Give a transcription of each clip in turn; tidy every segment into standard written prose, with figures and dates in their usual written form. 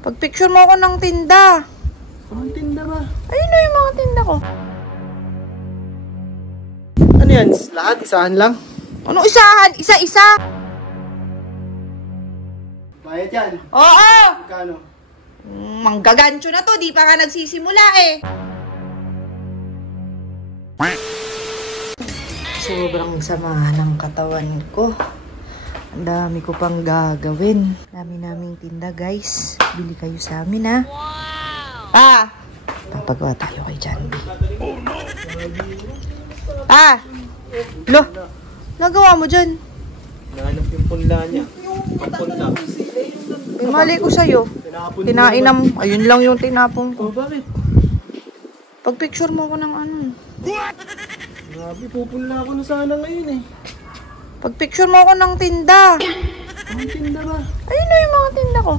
Pag-picture mo ako ng tinda. Anong tinda ba? Ayun na yung mga tinda ko. Ano yan? Lahat? Isahan lang? Anong isahan? Isa-isa. Bayad yan. Oo! Magkano? Manggagancho na to. Di pa nga nagsisimula eh. Sobrang sama ng katawan ko. Ang dami ko pang gagawin. Dami naming tinda, guys. Bili kayo sa amin, ha? Ah! Papagawa tayo kay Janby. Ah! Lo! Nagawa mo dyan? Nahanap yung punla niya. Ang punla. Eh, mali ko sa'yo. Tinainam. Ayun lang yung tinapong ko. Oh, bakit? Pag-picture mo ko ng ano. Grabe, pupunla ako na sana ngayon eh. Pag-picture mo ko ng tinda. Anong tinda ba? Ayun na yung mga tinda ko.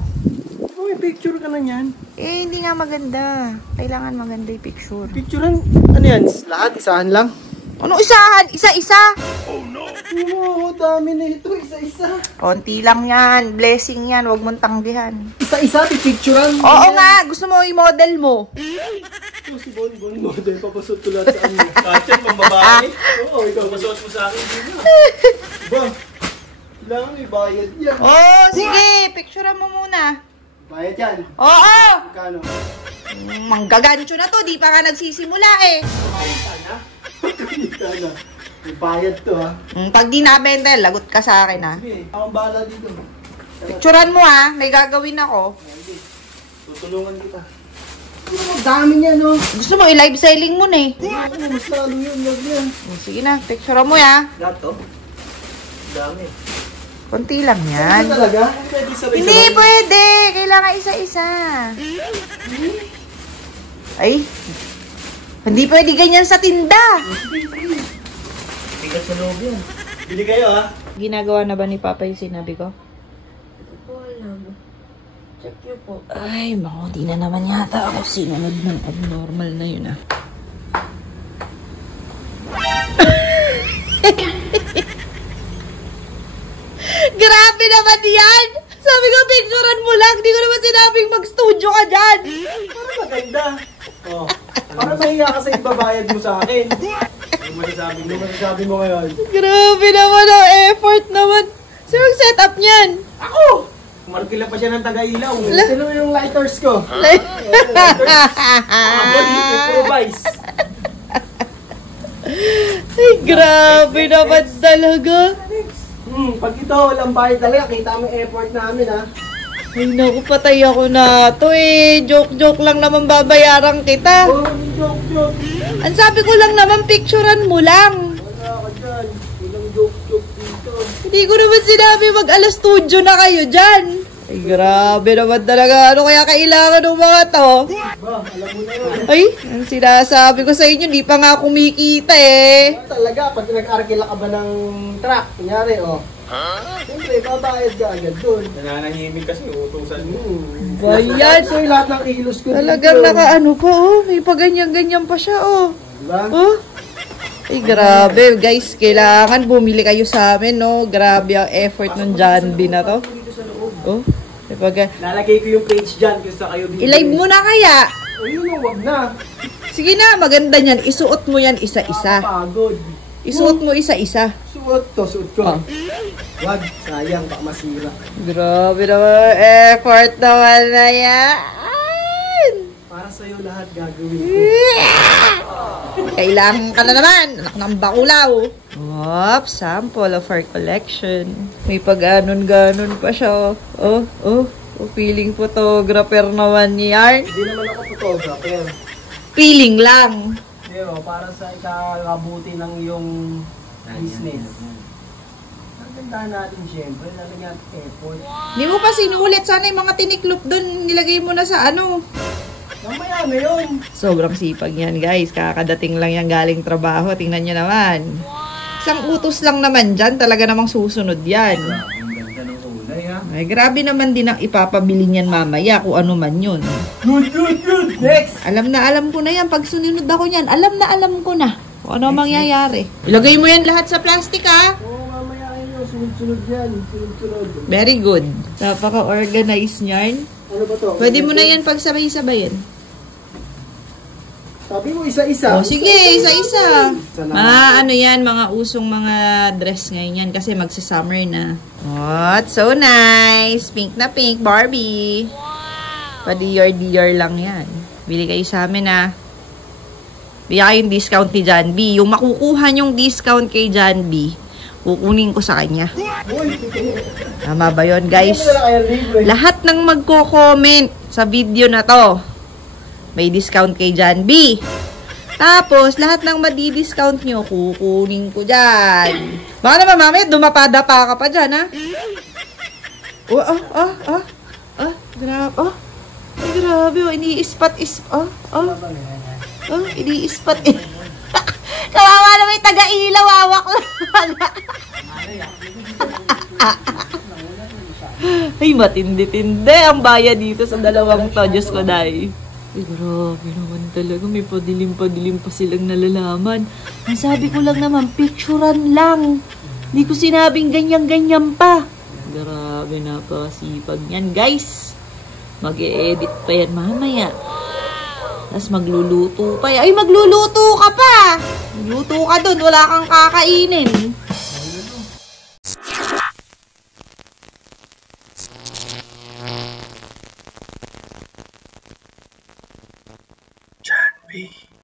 Oh, may picture ka na yan. Eh, hindi nga maganda. Kailangan maganda yung picture. Picturean, ano yan? Lahat? Isahan lang? Anong isahan? Isa-isa. Oh no! Oo, dami na ito. Isa-isa. Konti lang yan. Blessing yan. Huwag mong tanggihan. Isa-isa, pipicturean. Oo nga. Gusto mo i-model mo. Ito si Bonbon model. Papasot ko lahat sa ano. Kachan, pambabae. Oo, ikaw pasot mo sa akin. Ba? Kailangan may bayad yan. Oo, sige. Picturean mo muna. Bayad yan. Oo! Magkano? Manggagancho na to. Di pa nga nagsisimula eh. Kumita na. May bayad to ha. Pag di nabenta, lagot ka sa akin ha. Sige, akong bahala dito. Picturean mo ha. May gagawin ako. Tutulungan kita. Ang dami niya no. Gusto mo i-live selling mo na eh. Ako, mas lalo yun. Love yan. Sige na. Picturean mo ya. Lahat to? Dami. Konti lang yan. Ano talaga? Pwede sabay-sabay? Hindi pwede. Kailangan isa-isa. Ay. Hindi pwede ganyan sa tinda. Bigat sa loob yan. Bili kayo ha? Ginagawa na ba ni Papa yung sinabi ko? Ito po alam. Check nyo po. Ay, bako, di na naman yata ako sinunod ng abnormal na yun ah. Grabe naman yan! Sabi ko, picturean mo lang. Di ko naman sinabing mag-studio ka dyan. Parang maganda. Oh. Parang mahiya ka sa ibabayad mo sa akin. Ano masasabi mo ngayon? Grabe naman ang effort naman. Sino mag-set up niyan? Ako! Markila pa siya ng taga-ilaw. Sino yung lighters ko? Improvise. Ay, grabe naman talaga. Pag ito, walang bayad talaga. Kita mo yung effort namin ha. Ay, naku, patay ako na to eh. Joke-joke lang naman babayaran kita. Oh, joke. Ang sabi ko lang naman, picturean mo lang. Wala ka dyan. Ilang joke dito. Hindi ko naman sinabi mag-alas studio na kayo dyan. Ay, grabe naman talaga. Ano kaya kailangan ng mga to? Ba, alam mo na yun. Ay, ang sinasabi ko sa inyo, di pa nga kumikita eh. Talaga, pag nag-arkila ka ba ng truck, kunyari, oh. Siyempre, babayad ka agad doon. Nananahimik kasi, utusan mo. Bayan. So, lahat ng kilos ko Talagang nakaano pa oh. May paganyan-ganyan pa siya oh. Diba? Oh. Ay, grabe. Guys, kailangan bumili kayo sa amin, no? Grabe ang effort ng Janby na to. Oh. Lalagay ko yung page dyan kung sa kayo bibili. I-live mo na kaya. Ayun, wag na. Sige na, maganda niyan. Isuot mo yan isa-isa. Pagod. Isuot mo isa-isa. Suot ko. Oh. Wag, sayang, baka masira. Grabe naman. Effort naman na yan. Para sa'yo lahat gagawin ko. Kailangan ka na naman. Anak ng bakulaw. Oops, sample of our collection. May pag-anon-ganon pa siya. Oh, feeling photographer naman yan. Hindi naman ako photographer. Feeling lang. Pero para sa ikakabuti ng yung business. Tandaan natin siyempre, lalagyan effort. Hindi mo pa sinulit. Sana yung mga tiniklop doon, nilagay mo na sa ano. Mamaya na yun. Sobrang sipag yan, guys. Kakadating lang yan galing trabaho. Tingnan nyo naman. Isang utos lang naman dyan. Talaga namang susunod yan. Ang ganda ng kulay ha. Ay, grabe naman din ang ipapabili niyan mamaya kung ano man yun. Good. Next! Alam ko na yan. Pag sunod ako niyan, alam ko na kung ano mangyayari. Ilagay mo yan lahat sa plastic, ha? Oo, mamaya yun. Sunod-sunod yan. Sunod-sunod. Very good. Napaka-organize niyan. Ano ba to? Pwede mo na yan pagsabay-sabayin. Sabi mo isa-isa. Oh, sige, isa-isa. Salamat. Ano yan, mga usong mga dress ngayon yan kasi magsa-summer na. What? So nice. Pink na pink, Barbie. Pa-Dior lang yan. Bili kayo sa amin, Bigyan kayong discount ni John B. Yung makukuha yung discount kay John B, kukunin ko sa kanya. Tama ba yun, guys? Lahat ng magko-comment sa video na to, may discount kay John B. Tapos, lahat ng madi-discount nyo, kukunin ko dyan. Baka naman mamaya, dumapada-pa ka pa dyan, Grabe, grabe, ini-ispat, Kawawa na may taga-ilaw, hawak lang. Ay, matindi-tindi ang bayad dito sa dalawang to. Diyos ko, Day. Ay, grabe naman talaga. May padilim-padilim pa silang nalalaman. Ang sabi ko lang naman, picturean lang. Hindi ko sinabing ganyan-ganyan pa. Grabe, napakasipag yan, guys. Mag-e-edit pa yan mamaya. Tapos magluluto pa yan. Ay, magluluto ka pa! Magluto ka dun. Wala kang kakainin. John B.